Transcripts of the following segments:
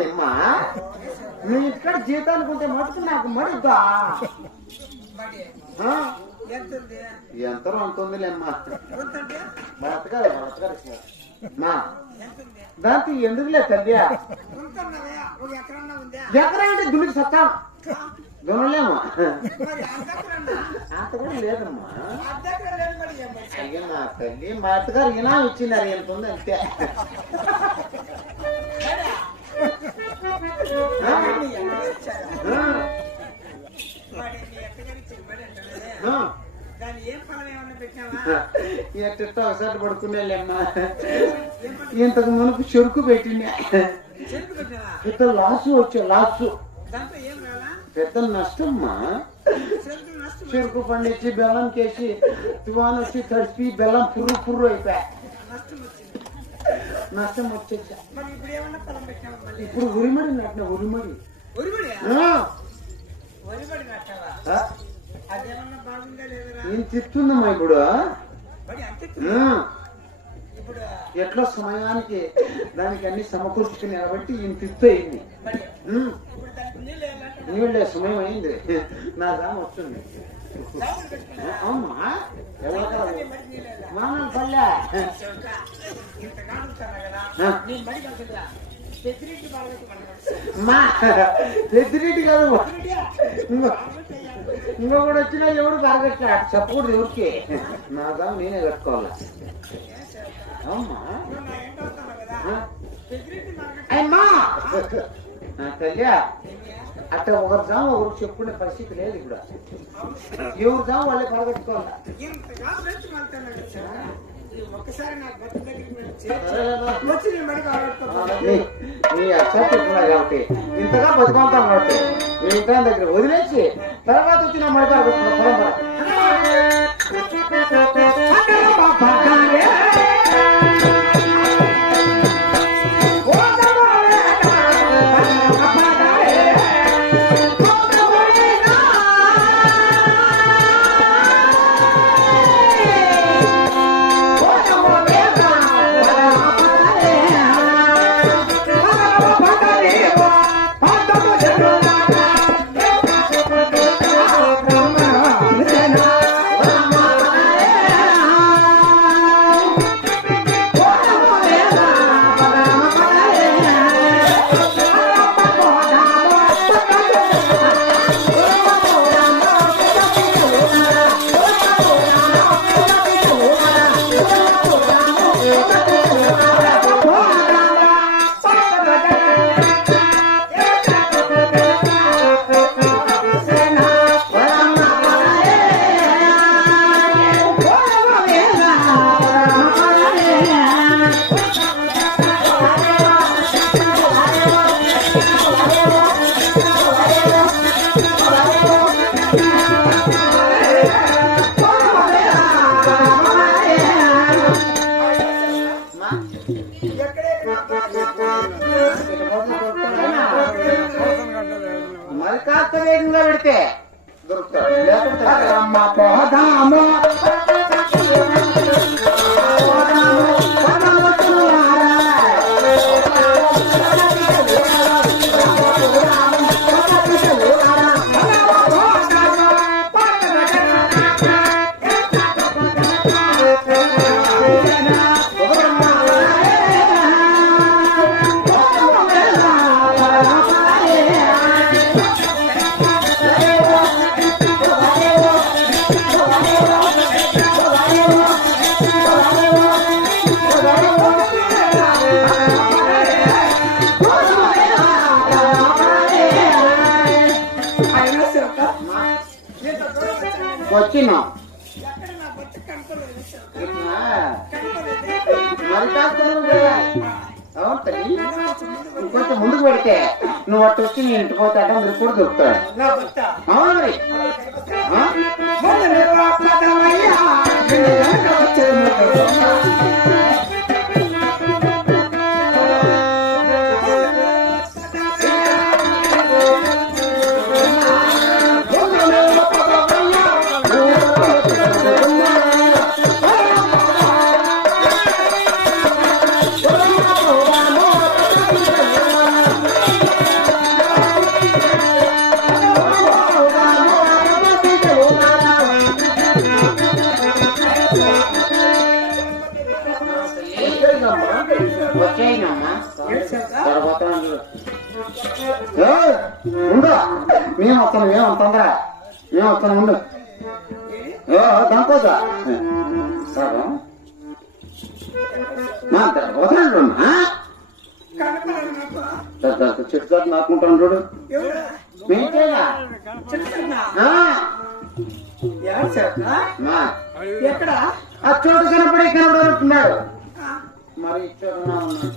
అమ్మా నీ ఇంటికాడ జీతానికి ఉంటే మటుకు నాకు మడుద్దా ఎంత ఉంటుందిలేమ్మా దాంతో ఎందుకులే తల్లి ఎకరా అంటే దుడికి సత్తా దునలేమా అంత కూడా లేదమ్మా అయ్యో నా తల్లి మా అత్తగారు ఇలా ఇచ్చినారు ఎంత ఉంది అంతే ఎట్ట ఒకసారి పడుకునేలేమ్మా ఇంతకు మునుపు చెరుకు పెట్టింది పెద్ద లాసు వచ్చా లాసు పెద్ద నష్టమ్మా చెరుకు పండించి బెల్లం చేసి తువాన్ వచ్చి తడిపి బెల్లం పుర్రు పుర్రు అయిపోయా నష్టం వచ్చేసా ఇప్పుడు ఉరిమడి నట్టిన ఉరిమడి నేను తిప్పుతుందమ్మా ఇప్పుడు ఎట్లా సమయానికి దానికి అన్ని సమకూర్చుకుని కాబట్టి ఈయన తిప్పు అయింది నీళ్ళే సమయం అయింది నా దాని వస్తుంది అవునా మామూలు పల్లె పెద్దిరెడ్డి కాదు ఇంకొకటి వచ్చినా ఎవడు కరగట్లా చెప్పకూడదు ఎవరికి నా దాని నేనే కట్టుకోవాలా అవునా అమ్మా తల్లియా అట్ట ఒకరి జాము ఒకరికి చెప్పుకునే పరిస్థితి లేదు ఇప్పుడు ఎవరు జాము వాళ్ళే పడగట్టుకోవాలా నీ అచ్చా చెప్తున్నా కాబట్టి ఇంతగా బతుకుంటాం కాబట్టి నీ ఇంట్లో దగ్గర వదిలేసి తర్వాత వచ్చిన మడి పడగట్టుకున్నా మరి కాస్త వేగంగా పెడితే దొరుకుతాడు లేకపోతే వచ్చినా కొంచెం ముందుకు పెడితే నువ్వు అట్టు వచ్చి నేను ఇంటికి పోతాడ మీరు కూడా దొరుకుతాడు అవును మరి ఏమమ్మా ఉండు మేము వస్తాను ఏమో తొందర మేము వస్తాను ఉండు దానికోసా సరే వదలండు చెట్టు కాదు నాకుంటాను చూడు ఎక్కడ ఆ చోటు కనపడుతున్నాడు మరి చోటు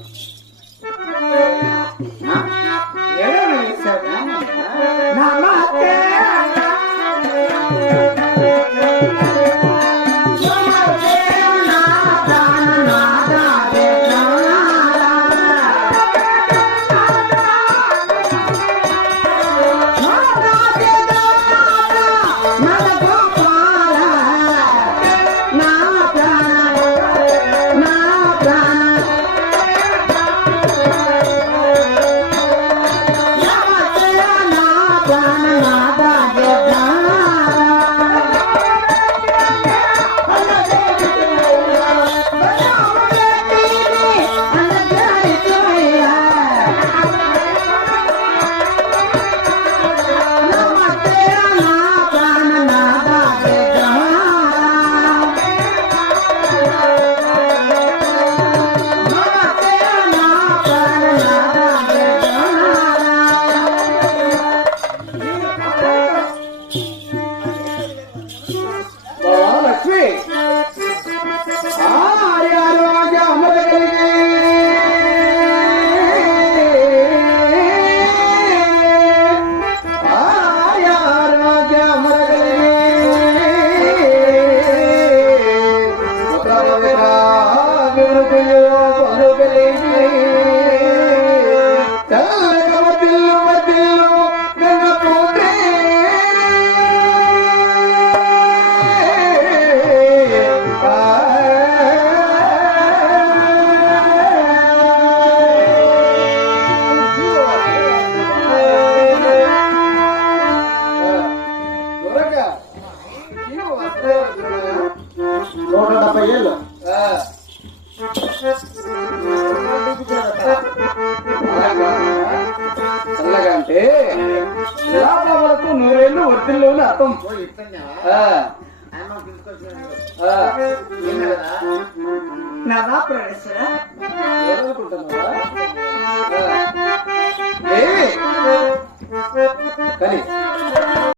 చల్లగా అంటే లాభాలకు 100 ఏళ్ళు వర్తిల్లోని అర్థం నా ప్రవేశరా కానీ